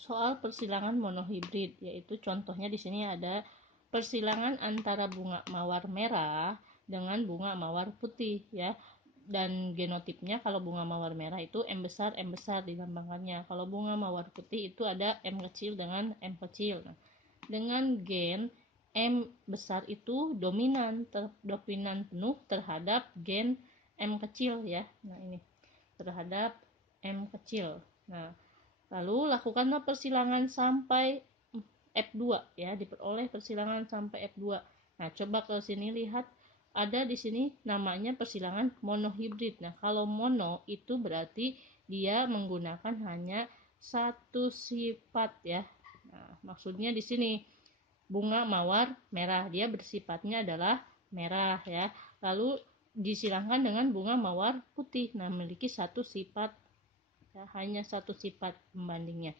soal persilangan monohibrid, yaitu contohnya di sini ada persilangan antara bunga mawar merah dengan bunga mawar putih ya. Dan genotipnya kalau bunga mawar merah itu M besar dilambangkannya. Kalau bunga mawar putih itu ada M kecil dengan M kecil. Nah, dengan gen M besar itu dominan penuh terhadap gen M kecil ya. Nah, ini terhadap M kecil. Nah, lalu lakukanlah persilangan sampai F2 ya, diperoleh persilangan sampai F2. Nah, coba ke sini lihat, ada di sini namanya persilangan monohibrid. Nah, kalau mono itu berarti dia menggunakan hanya satu sifat ya. Nah, maksudnya di sini bunga mawar merah, dia bersifatnya adalah merah ya. Lalu disilangkan dengan bunga mawar putih. Nah, memiliki satu sifat ya, hanya satu sifat pembandingnya.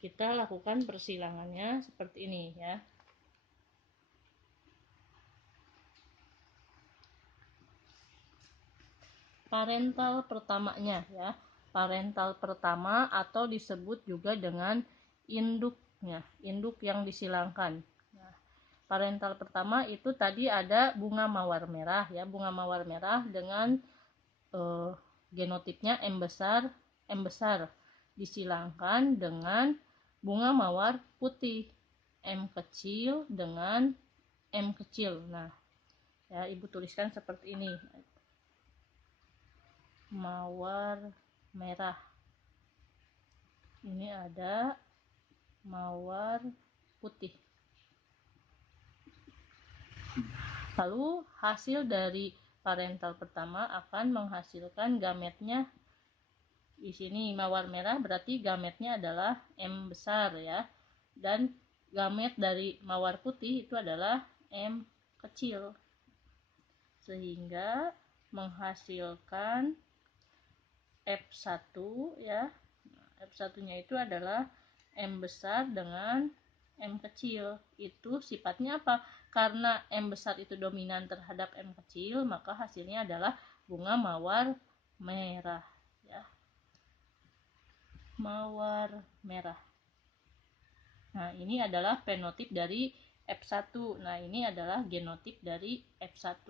Kita lakukan persilangannya seperti ini ya. Parental pertamanya ya. Parental pertama atau disebut juga dengan induknya, induk yang disilangkan. Nah, parental pertama itu tadi ada bunga mawar merah ya, bunga mawar merah dengan genotipnya M besar disilangkan dengan bunga mawar putih M kecil dengan M kecil. Nah, ya Ibu tuliskan seperti ini. Mawar merah. Ini ada mawar putih. Lalu hasil dari parental pertama akan menghasilkan gametnya. Di sini mawar merah berarti gametnya adalah M besar ya. Dan gamet dari mawar putih itu adalah M kecil. Sehingga menghasilkan F1 ya. F1-nya itu adalah M besar dengan M kecil. Itu sifatnya apa? Karena M besar itu dominan terhadap M kecil, maka hasilnya adalah bunga mawar merah ya. Mawar merah. Nah, ini adalah fenotip dari F1. Nah, ini adalah genotip dari F1.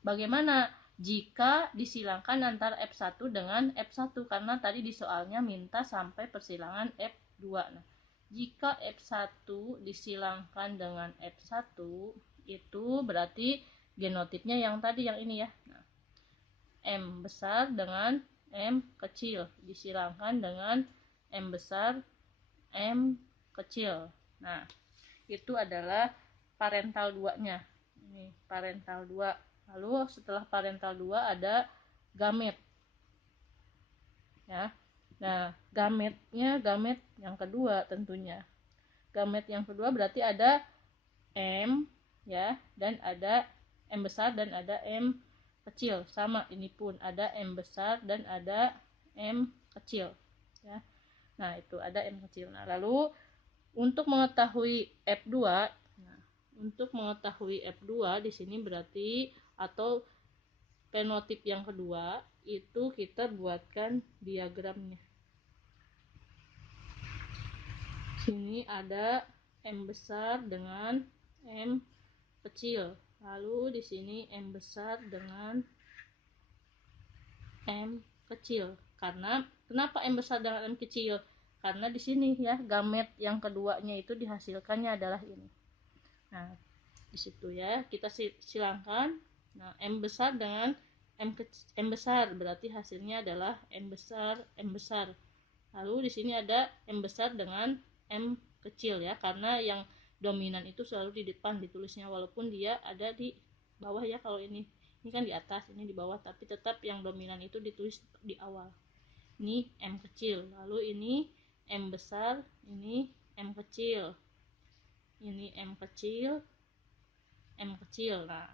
Bagaimana jika disilangkan antara F1 dengan F1? Karena tadi di soalnya minta sampai persilangan F2. Nah, jika F1 disilangkan dengan F1, itu berarti genotipnya yang tadi, yang ini ya. Nah, M besar dengan M kecil disilangkan dengan M besar M kecil. Nah, itu adalah parental 2-nya. Ini parental 2. Lalu setelah parental 2 ada gamet. Ya. Nah, gametnya gamet yang kedua tentunya. Gamet yang kedua berarti ada M ya, dan ada M besar dan ada M kecil. Sama ini pun ada M besar dan ada M kecil ya. Nah, itu ada M kecil. Nah, lalu untuk mengetahui F2, untuk mengetahui F2 di sini berarti atau fenotip yang kedua itu kita buatkan diagramnya. Sini ada M besar dengan M kecil. Lalu di sini M besar dengan M kecil. Karena kenapa M besar dengan M kecil? Karena di sini ya gamet yang keduanya itu dihasilkannya adalah ini. Nah, di situ ya kita silangkan. Nah, M besar dengan M besar berarti hasilnya adalah M besar. Lalu di sini ada M besar dengan M kecil ya, karena yang dominan itu selalu di depan ditulisnya, walaupun dia ada di bawah ya. Kalau ini kan di atas, ini di bawah, tapi tetap yang dominan itu ditulis di awal. Ini M kecil, lalu ini M besar, ini M kecil, ini M kecil, M kecil. Nah,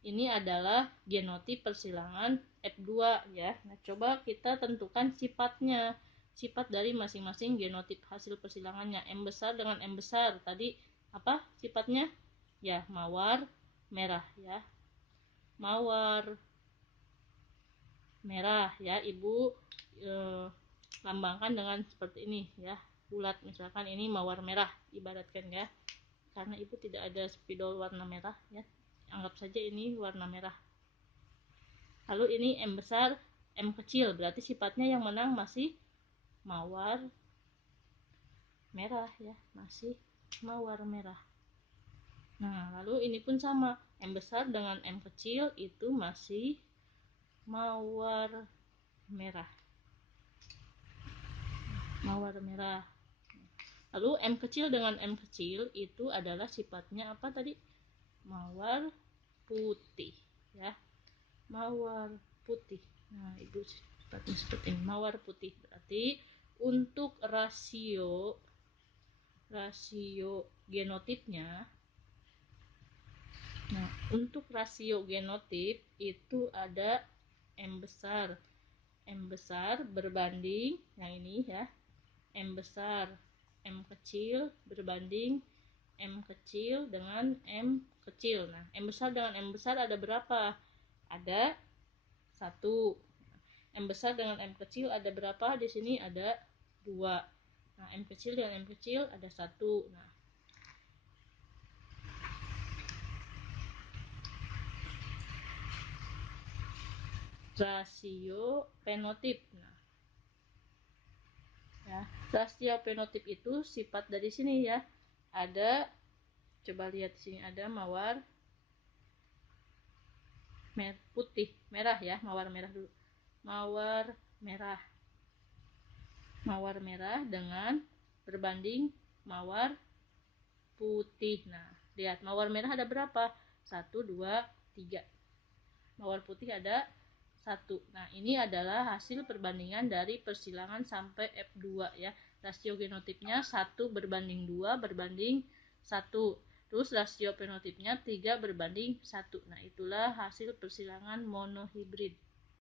ini adalah genotip persilangan F2 ya. Nah, coba kita tentukan sifatnya, sifat dari masing-masing genotip hasil persilangannya. M besar dengan M besar tadi apa sifatnya? Ya, mawar merah ya. Mawar merah ya, Ibu lambangkan dengan seperti ini ya, bulat. Misalkan ini mawar merah ibaratkan ya, karena ibu tidak ada spidol warna merah ya, anggap saja ini warna merah. Lalu ini M besar, M kecil, berarti sifatnya yang menang masih mawar merah ya, masih mawar merah. Nah, lalu ini pun sama, M besar dengan M kecil itu masih mawar merah. Mawar merah. Lalu M kecil dengan M kecil itu adalah sifatnya apa tadi? Mawar putih ya. Mawar putih. Nah, Ibu sifatnya seperti ini, mawar putih. Berarti untuk rasio genotipnya, nah, untuk rasio genotip itu ada M besar. M besar berbanding yang ini ya. M besar, M kecil berbanding M kecil dengan M kecil. Nah, M besar dengan M besar ada berapa? Ada 1. M besar dengan M kecil ada berapa? Di sini ada 2. Nah, M kecil dengan M kecil ada 1. Nah, rasio fenotip. Nah, ya, rasio fenotip itu sifat dari sini ya. Ada, coba lihat di sini ada mawar putih, merah ya, mawar merah dulu. Mawar merah. Mawar merah dengan berbanding mawar putih. Nah, lihat mawar merah ada berapa? 1, 2, 3. Mawar putih ada 1. Nah, ini adalah hasil perbandingan dari persilangan sampai F2 ya. Rasio genotipnya 1 berbanding 2 berbanding 1. Terus rasio fenotipnya 3 berbanding 1. Nah, itulah hasil persilangan monohibrid.